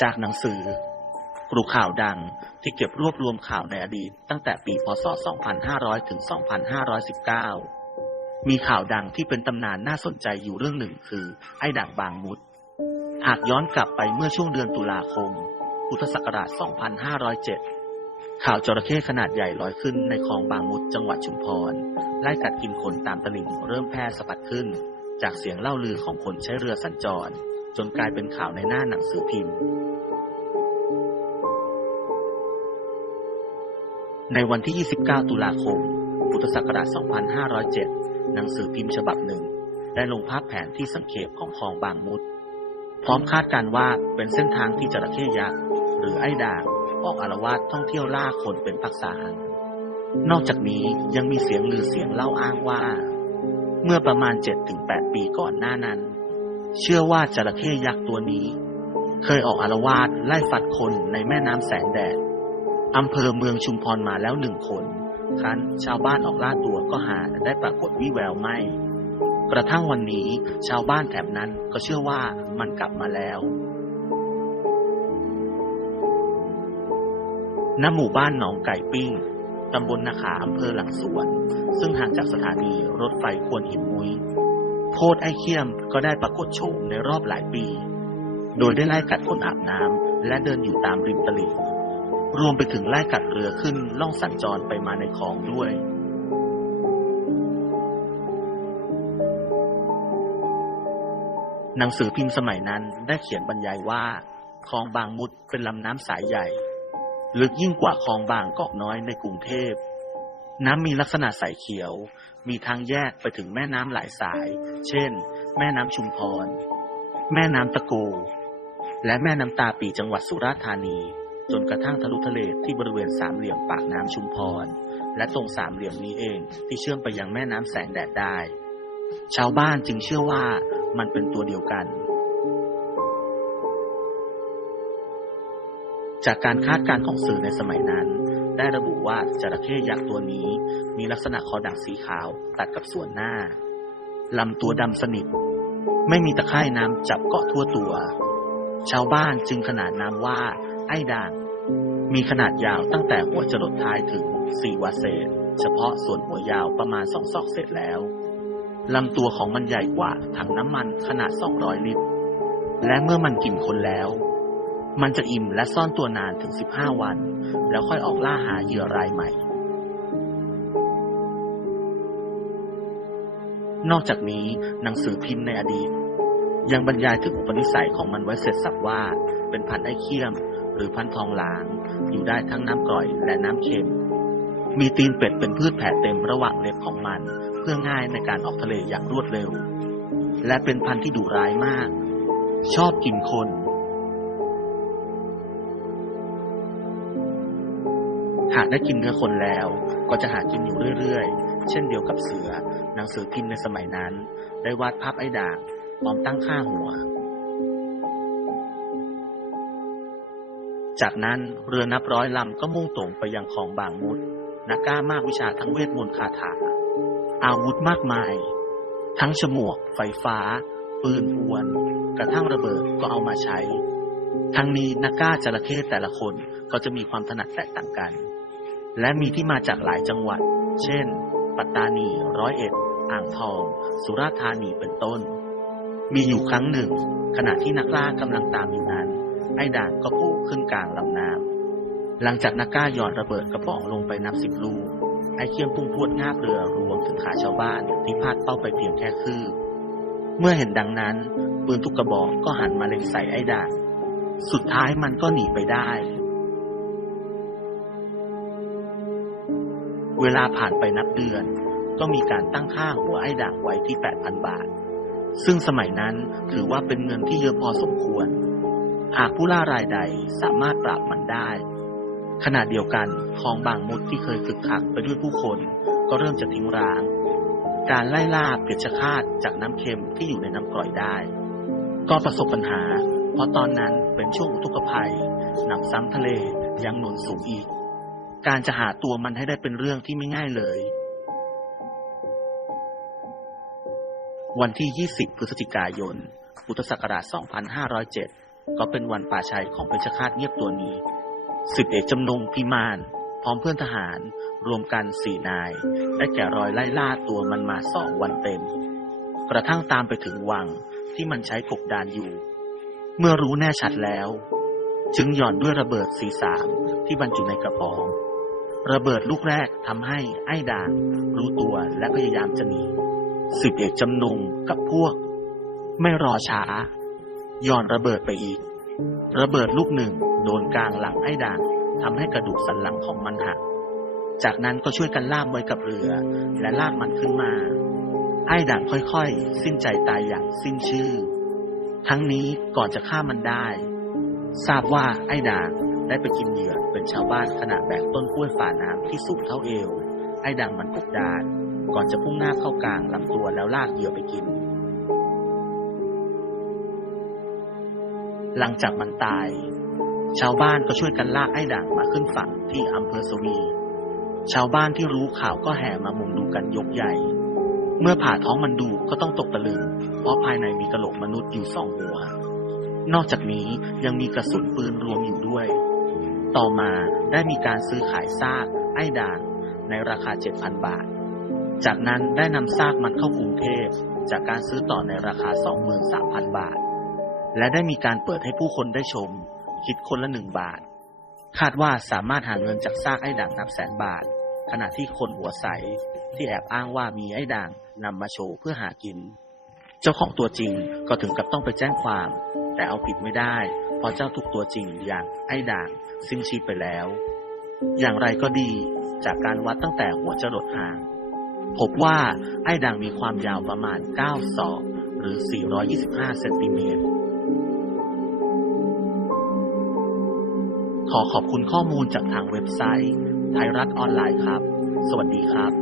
จากหนังสือกรุข่าวดังที่เก็บรวบรวมข่าวในอดีตตั้งแต่ปี พศ 2500 ถึง 2519 มีข่าวดังที่เป็นตำนานน่าสนใจอยู่เรื่องหนึ่งคือ ไอ้ด่างบางมุด หากย้อนกลับไปเมื่อช่วงเดือนตุลาคม พุทธศักราช 2507 ข่าวจระเข้ขนาดใหญ่ลอยขึ้นในคลองบางมุดจังหวัดชุมพร ไล่กัดกินคนตามตลิ่งเริ่มแพร่สะพัดขึ้น จากเสียงเล่าลือของคนใช้เรือสัญจร จนกลายเป็นข่าวในหน้าหนังสือพิมพ์ ในวันที่ 29 ตุลาคม พุทธศักราช 2507 หนังสือพิมพ์ฉบับหนึ่ง ได้ลงภาพแผนที่สังเขปของคลองบางมุด พร้อมคาดการณ์ว่าเป็นเส้นทางที่จระเข้ยักษ์หรือไอ้ด่างออกอารวาสท่องเที่ยวล่าคนเป็นพักษา นอกจากนี้ยังมีเสียงลือเสียงเล่าอ้างว่า เมื่อประมาณ 7-8 ปีก่อนหน้านั้น เชื่อว่าจระเข้ยักษ์ตัวนี้ เคยออกอารวาสไล่ฟัดคนในแม่น้ำแสงแดดอำเภอเมืองชุมพรมาแล้วหนึ่งคนครั้นชาวบ้านออกล่าตัวก็หาได้ปรากฏวิแววไม่ กระทั่งวันนี้ชาวบ้านแถบนั้นก็เชื่อว่ามันกลับมาแล้วณหมู่บ้านหนองไก่ปิ้ง ตำบลนาขาอำเภอหลังสวน ซึ่งห่างจากสถานีรถไฟควนหินมุ้ย โพดไอ้เขี้ยมก็ได้ปรากฏโฉมในรอบหลายปี โดยได้ไล่กัดคนอาบน้ำและเดินอยู่ตามริมตลิ่งรวมไปถึงไล่กัดเรือขึ้นล่องสัญจรไปมาในคลองด้วยหนังสือพิมพ์สมัยนั้นได้เขียนบรรยายว่าคลองบางมุดเป็นลำน้ำสายใหญ่ ลึกยิ่งกว่าคลองบางกอกน้อยในกรุงเทพ น้ำมีลักษณะใสเขียว มีทางแยกไปถึงแม่น้ำหลายสาย เช่น แม่น้ำชุมพร แม่น้ำตะโก และแม่น้ำตาปีจังหวัดสุราษฎร์ธานี จนกระทั่งทะลุทะเลที่บริเวณสามเหลี่ยมปากน้ำชุมพร และตรงสามเหลี่ยมนี้เองที่เชื่อมไปยังแม่น้ำแสงแดดได้ ชาวบ้านจึงเชื่อว่ามันเป็นตัวเดียวกัน จากการคาดการณ์ของสื่อในสมัยนั้น ได้ระบุว่าจระเข้ยักษ์ตัวนี้ มีลักษณะคอดักสีขาวตัดกับส่วนหน้าลำตัวดำสนิท ไม่มีตะไคร่น้ำจับเกาะทั่วตัว ชาวบ้านจึงขนานนามว่า ไอ้ด่าง มีขนาดยาวตั้งแต่หัวจรดท้ายถึง4วาเศษ เฉพาะส่วนหัวยาวประมาณสองศอกเศษแล้วลำตัวของมันใหญ่กว่าถังน้ำมันขนาด 200 ลิตร และเมื่อมันกินคนแล้ว มันจะอิ่มและซ่อนตัวนานถึง 15 วัน แล้วค่อยออกล่าหาเหยื่อรายใหม่ นอกจากนี้หนังสือพิมพ์ในอดีต ยังบรรยายถึงอุปนิสัยของมันไว้เสร็จสับว่า เป็นพันธุ์ไอ้เขี้ยม หรือพันธุ์ทองหลาง อยู่ได้ทั้งน้ำกร่อยและน้ำเค็ม มีตีนเป็ดเป็นพืชแผ่เต็มระหว่างเล็บของมัน เพื่อง่ายในการออกทะเลอย่างรวดเร็ว และเป็นพันธุ์ที่ดุร้ายมาก ชอบกินคน หากได้กินเนื้อคนแล้ว ก็จะหากินอยู่เรื่อยๆ เช่นเดียวกับเสือหนังสือพิมพ์ในสมัยนั้น ได้วาดภาพไอ้ด่างพร้อมตั้งค่าหัว จากนั้นเรือนับร้อยลำก็มุ่งตรงไปยังคลองบางมุดนักกล้ามากวิชาทั้งเวทมนต์คาถา อาวุธมากมาย ทั้งฉมวก ไฟฟ้า ปืนอวน กระทั่งระเบิดก็เอามาใช้ ทั้งนี้นักกล้าจระเข้แต่ละคนก็จะมีความถนัดแตกต่างกัน และมีที่มาจากหลายจังหวัด เช่น ปัตตานี ร้อยเอ็ด อ่างทอง สุราษฎร์ธานี เป็นต้น มีอยู่ครั้งหนึ่ง ขณะที่นักล่ากำลังตามอยู่นั้น ไอ้ด่างก็โผล่ขึ้นกลางลำน้ำ หลังจากนักกล้าหย่อนระเบิดกระป๋องลงไปนับสิบลูก ไอ้เขี้ยมพุ่งพรวดงาบเรือรวมถึงขาชาวบ้านที่พลาดเป้าไปเพียงแค่คืบเมื่อเห็นดังนั้นปืนทุกกระบอกก็หันมาเล็งใส่ไอ้ด่าง สุดท้ายมันก็หนีไปได้ เวลาผ่านไปนับเดือน ก็มีการตั้งค่าหัวไอ้ด่างไว้ที่ 8,000 บาท ซึ่งสมัยนั้นถือว่าเป็นเงินที่เยอะพอสมควร หากผู้ล่ารายใดสามารถปราบมันได้ ขณะเดียวกันคลองบางมุดที่เคยคึกคักไปด้วยผู้คน ก็เริ่มจะทิ้งร้าง การไล่ล่าเพชฌฆาตจากน้ำเค็มที่อยู่ในน้ำกร่อยได้ ก็ประสบปัญหา เพราะตอนนั้นเป็นช่วงอุทกภัยหนำซ้ำทะเลยังหนุนสูงอีก การจะหาตัวมันให้ได้เป็นเรื่องที่ไม่ง่ายเลย วันที่ 20 พฤศจิกายน พุทธศักราช 2507 ก็เป็นวันป่าชัยของเพชฌฆาตเงียบตัวนี้สิบเอกจำนงพิมาน พร้อมเพื่อนทหารรวมกันสี่นาย ได้แก่รอยไล่ล่าตัวมันมาสองวันเต็ม กระทั่งตามไปถึงวังที่มันใช้กบดานอยู่ เมื่อรู้แน่ชัดแล้ว จึงหย่อนด้วยระเบิดสีสามที่บรรจุในกระป๋อง ระเบิดลูกแรกทำให้ไอ้ด่างรู้ตัวและพยายามจะหนีสิบเอกจำนงกับพวก ไม่รอช้าย่อนระเบิดไปอีก ระเบิดลูกหนึ่งโดนกลางหลังไอ้ด่างทำให้กระดูกสันหลังของมันหัก จากนั้นก็ช่วยกันล่ามไว้กับเรือ และลากมันขึ้นมา ไอ้ด่างค่อยๆ สิ้นใจตายอย่างสิ้นชื่อ ทั้งนี้ก่อนจะฆ่ามันได้ ทราบว่าไอ้ด่าง ได้ไปกินเหยื่อเป็นชาวบ้านขณะแบกต้นกล้วยฝ่าน้ำที่สูงเท่าเอวไอ้ด่างมันกบดาน ก่อนจะพุ่งหน้าเข้ากลางลำตัวแล้วลากเหยื่อไปกิน หลังจากมันตาย ชาวบ้านก็ช่วยกันลากไอ้ด่างมาขึ้นฝั่งที่อำเภอสวี ชาวบ้านที่รู้ข่าวก็แห่มามุงดูกันยกใหญ่ เมื่อผ่าท้องมันดูก็ต้องตกตะลึง เพราะภายในมีกระโหลกมนุษย์อยู่สองหัว นอกจากนี้ยังมีกระสุนปืนรวมอยู่ด้วย ต่อมาได้มีการซื้อขายซากไอ้ด่างในราคา 7,000 บาท จากนั้นได้นำซากมันเข้ากรุงเทพจากการซื้อต่อในราคา 23,000 บาท และได้มีการเปิดให้ผู้คนได้ชม คิดคนละหนึ่งบาท คาดว่าสามารถหาเงินจากซากไอ้ด่างนับแสนบาท ขณะที่คนหัวใสที่แอบอ้างว่ามีไอ้ด่างนำมาโชว์เพื่อหากิน เจ้าของตัวจริงก็ถึงกับต้องไปแจ้งความ แต่เอาผิดไม่ได้ เพราะเจ้าทุกตัวจริงอย่างไอ้ด่างสิ้นชีพไปแล้ว อย่างไรก็ดีจากการวัดตั้งแต่หัวจรดหาง พบว่าไอ้ด่างมีความยาวประมาณ 9 ศอก หรือ 425 เซนติเมตร ขอขอบคุณข้อมูลจากทางเว็บไซต์ ไทยรัฐออนไลน์ครับ สวัสดีครับ